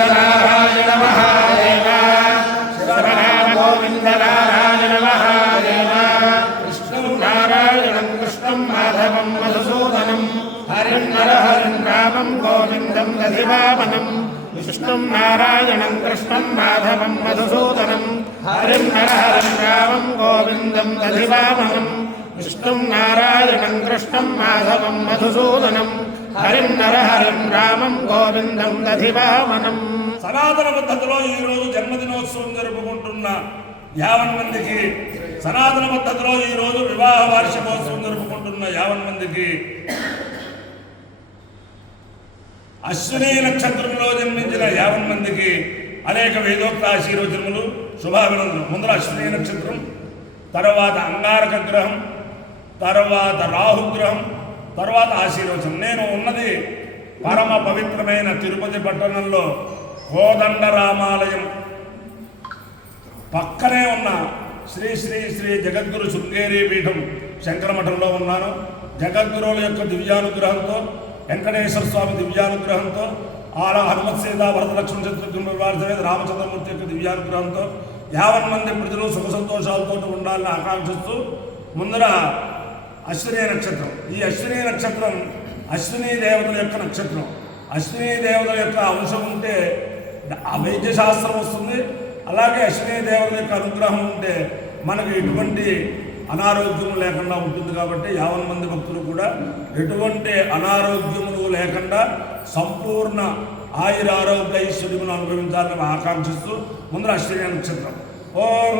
గోవిందనారాయణ మహాదేవ శివనామ గోవిందనారాయణ మహాదేవ విష్ణుం నారాయణం కృష్ణం మాధవం మధుసూదనం హరిం నరహరిం రామం గోవిందం దధివామనం విష్ణుం నారాయణం కృష్ణం మాధవం మధుసూదనం హరిం నరహరిం రామం గోవిందం దధివామనం విష్ణుం నారాయణం కృష్ణం మాధవం మధుసూదనం హరిం నరహరిం రామం గోవిందం దధివామనం. సనాతన పద్ధతిలో ఈరోజు జన్మదినోత్సవం జరుపుకుంటున్న 50 మందికి, సనాతన పద్ధతిలో ఈరోజు వివాహ వార్షికోత్సవం జరుపుకుంటున్న 50 మందికి, అశ్విని నక్షత్రంలో జన్మించిన 50 మందికి అనేక వేదోక్త ఆశీర్వచనములు, శుభాభినందనలు. ముందర అశ్విని నక్షత్రం, తర్వాత అంగారక గ్రహం, తర్వాత రాహుగ్రహం, తర్వాత ఆశీర్వచనం. నేను ఉన్నది పరమ పవిత్రమైన తిరుపతి పట్టణంలో కోదండరామాలయం పక్కనే ఉన్న శ్రీ శ్రీ శ్రీ జగద్గురు శృంగేరి పీఠం శంకరమఠంలో ఉన్నాను. జగద్గురువుల యొక్క దివ్యానుగ్రహంతో, వెంకటేశ్వర స్వామి దివ్యానుగ్రహంతో, హనుమత్ సీతా వరదలక్ష్మణ శత్రుఘ్నుల రామచంద్రమూర్తి యొక్క దివ్యానుగ్రహంతో 50 మంది ప్రజలు సుఖ సంతోషాలతో ఉండాలని ఆకాంక్షిస్తూ ముందర అశ్విని నక్షత్రం. ఈ అశ్విని నక్షత్రం అశ్విని దేవతల యొక్క నక్షత్రం. అశ్విని దేవతల యొక్క అంశం ఉంటే వైద్యశాస్త్రం వస్తుంది. అలాగే అశ్విని దేవతల యొక్క అనుగ్రహం ఉంటే మనకు ఎటువంటి అనారోగ్యము లేకుండా ఉంటుంది. కాబట్టి 50 మంది భక్తులు కూడా ఎటువంటి అనారోగ్యములు లేకుండా సంపూర్ణ ఆయురారోగ్య ఐశ్వర్యమును అనుభవించాలని ఆకాంక్షిస్తూ ముందర అశ్విని నక్షత్రం. ఓం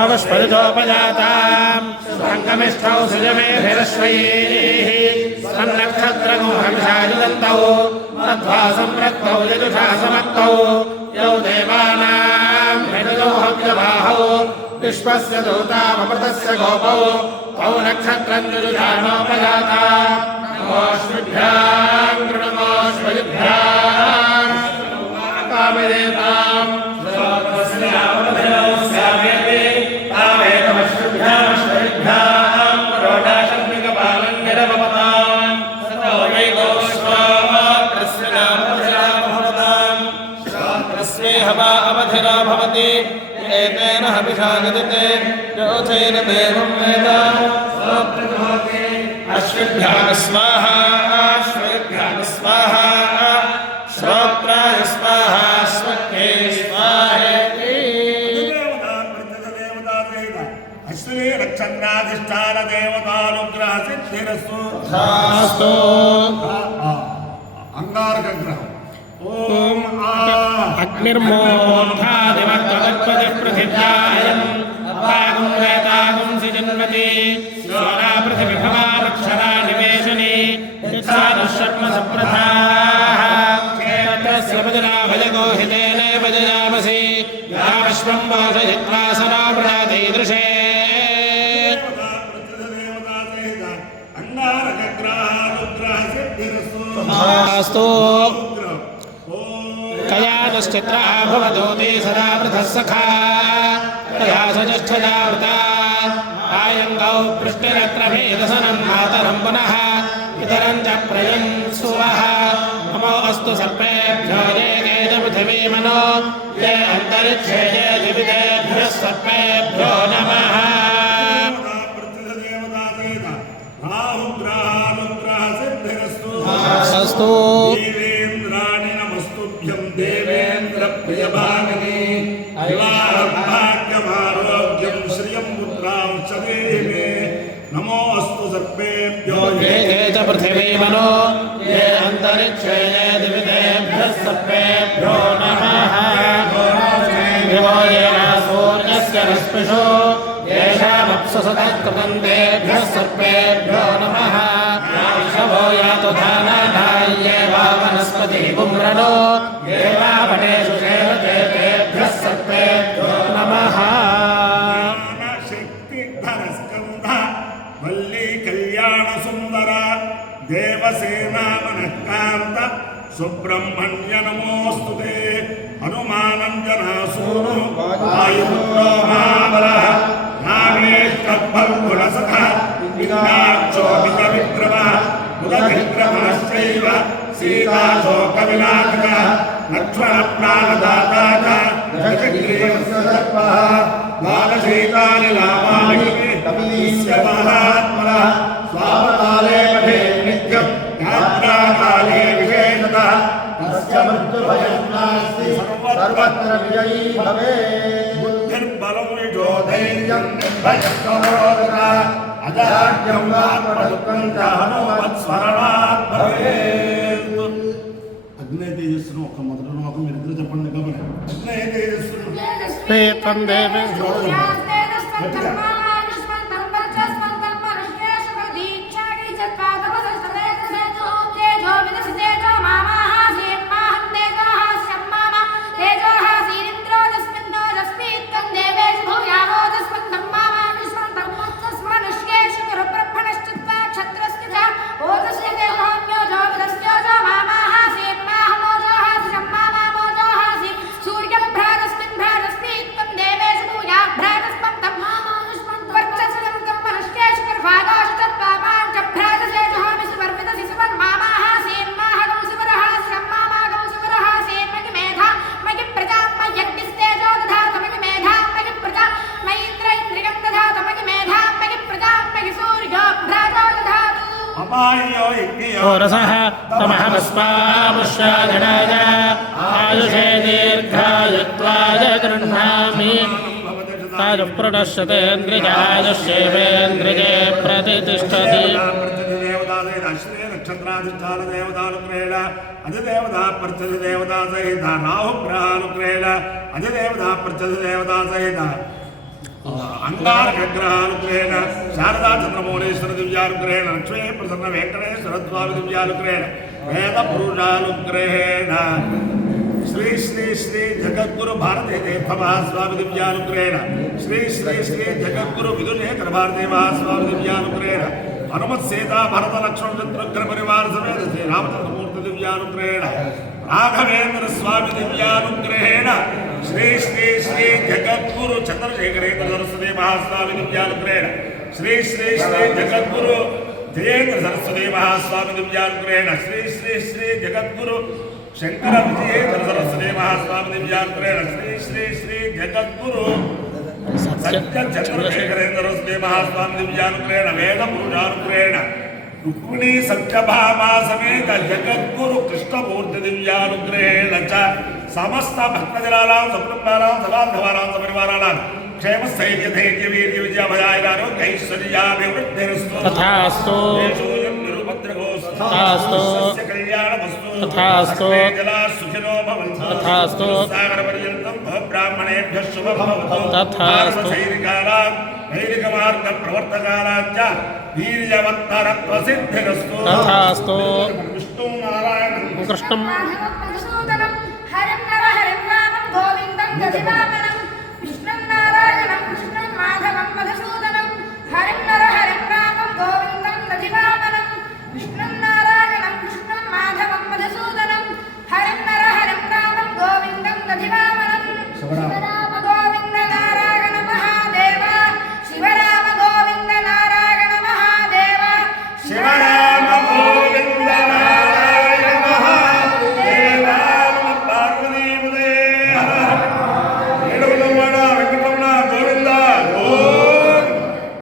నమస్పరితోపజాతాం సంగమిష్టౌ సుజమేభిరశ్వైః సన్నక్షత్రగో హంసాయుదంతౌ మధ్వాసం రక్తౌ యజుషా సమక్తౌ యౌ దేవానాం హృదయో హవ్యవాహౌ విశ్వస్య దూతామృతస్య గోపౌ తౌ నక్షత్రం యజుషానోపజాతాం నమోశ్వభ్యాం నమోశ్వభ్యాం కామదేవాం ఏతేన హవిషాగతే యోచైన దేవం వేద అశ్వభ్యాగ స్వాహా అశ్వభ్యాగ స్వాహా శ్రోత్రాయ స్వాహా స్వకే స్వాహేతి. అశ్విని నక్షత్రాధిష్టాన దేవతానుగ్రహ సిద్ధిరస్తు. అంగారక గ్రహం. ఓం అగ్నిర్మోర్ధాదివత్వదత్పది పృథివ్యాయం అపాగం వేతాగం సిజన్వతి యోనా పృథివిభవానక్షరా నివేశని యత్సాదశర్మ సప్రథాః తస్య భజనా భజగోహితేనే భజయామసి యావిశ్వం భోషయిత్వా సదా ప్రణాదీదృశే. అంగారక గ్రహానుగ్రహ సిద్ధిరస్తు. కయానశ్చిత్రా భవతోతే సదా వృధః సఖా తయా సజ్యేష్ఠజావృతా ఆయంగౌ పృష్టిరత్రభేదసనం మాతరం పునః ఇతరం చ ప్రయం సువః. నమో అస్తు సర్పేభ్యో ये केच पृथिवी मनो ये अन्तरिक्षे ये दिविदेभ्यः सर्पेभ्यो नमः. अस्तु. देवेन्द्र प्रियभागिनी भाग्यमारोग्यं श्रियं पुत्रां सदेवे. नमोऽस्तु सर्पेभ्यो ये च पृथिवी मनो ये अन्तरिक्षे ये दिविदेभ्यः सर्पेभ्यो नमः. दिवो येन सूर्यस्य रश्मिषु येषामप्सु सतः कृतं तेभ्यः सर्पेभ्यो नमः. शवो यातु धानाधाय्ये वा वनस्पतिः पुम्रनो ये वा वनेषु सेवते तेभ्यः सर्पेभ्यो नमः. शक्तिधरस्कन्ध वल्ली कल्याण सुन्दर देवसेना मनःकान्त सुब्रह्मण्य नमोऽस्तुते. हनुमानञ्जनासूनु वायुपुत्रो महाबलः नागेश्वरफल्गुणसखः विघ्नाक्षोभितविक्रमः उदभिक्रमश्चैव सीताशोकविनाशकः लक्ष्मणप्राणदाता जगद्ग्रीवस्य सर्पः बालचैतानि लामानि कवीस्य महात्मनः स्वावकाले पठे नित्यं यात्राकाले विशेषतः तस्य मृत्युभयं नास्ति सर्वत्र विजयी भवेत् बुद्धिर्बलं विजोधैर्यं निर्भयत्वमोदता अजाड्यं वात्मदुःखं च हनुमत्स्मरणात् भवेत् अग्ने तेजस्సును ఒక మొదటి శ్లోకం మీరిద్దరూ చెప్పండి గమని అగ్నే తేజస్సును శ్రీతం దేవి रसः तमहमस्मामुष्याजनाय आयुषे दीर्घायुत्वाय गृह्णामि ताजुः प्रणश्यतेन्द्रियायुष्येवेन्द्रिये प्रतिष्ठति नक्षत्राधिष्ठान देवतानुग्रहेण अधिदेवता प्रत्यधि देवता सहित राहुग्रहानुग्रहेण अधिदेवता प्रत्यधि देवता सहित अंगारकग्रहानुग्रहेण शारदा चंद्रमौलेश्वर दिव्यानुग्रहेण लक्ष्मी प्रसन्न वेंकटेश्वर स्वामी दिव्यानुग्रहेण वेद पुरुषानुग्रहेण श्री श्री श्री जगद्गुरु भारती तीर्थ महास्वामी दिव्यानुग्रहेण श्री श्री श्री जगद्गुरु विदुशेखर भारती महास्वामी दिव्यानुग्रहेण हनुमत सीता भरत लक्ष्मण शत्रुघ्न परिवार समेत श्री रामचंद्रमूर्ति दिव्यानुग्रहेण राघवेंद्र स्वामी दिव्यानुग्रहेण श्री श्री श्री जगद्गुरु चंद्रशेखरेन्द्र सरस्वती महास्वामी दिव्यानुग्रहेण श्री श्री श्री जगद्गुरु जयेंद्र सरस्वती महास्वामी दिव्यानुग्रहेण श्री श्री श्री जगद्गुरु शंकर विजयेंद्र सरस्वती महास्वामी दिव्यानुग्रहेण श्री श्री श्री जगद्गुरु सत्य चंद्रशेखरेन्द्र सरस्वती महास्वामी दिव्यानुग्रहेण वेद पुरुषानुग्रहेण रुक्मिणी सत्यभामा समेत जगद्गुरु कृष्णमूर्ति दिव्यानुग्रहेण च समस्त भक्तजनानां सकुटुंबानां सबान्धवानां सपरिवाराणां क्षेमस्थैर्य धैर्य वीर्य विजयाभयाय ऐश्वर्याभिवृद्धिरस्तु तथास्तु तथास्तु तथास्तु सुखिनो भवन्तु तथास्तु सागरपर्यन्तं ब्राह्मणेभ्यः शुभं भवतु तथास्तु वैदिकमार्ग प्रवर्तकानाञ्च वीर्यवत्तरत्वसिद्धिरस्तु तथास्तु विष्णुं नारायणं कृष्णं हरिं नर हरिं रामं गोविन्दं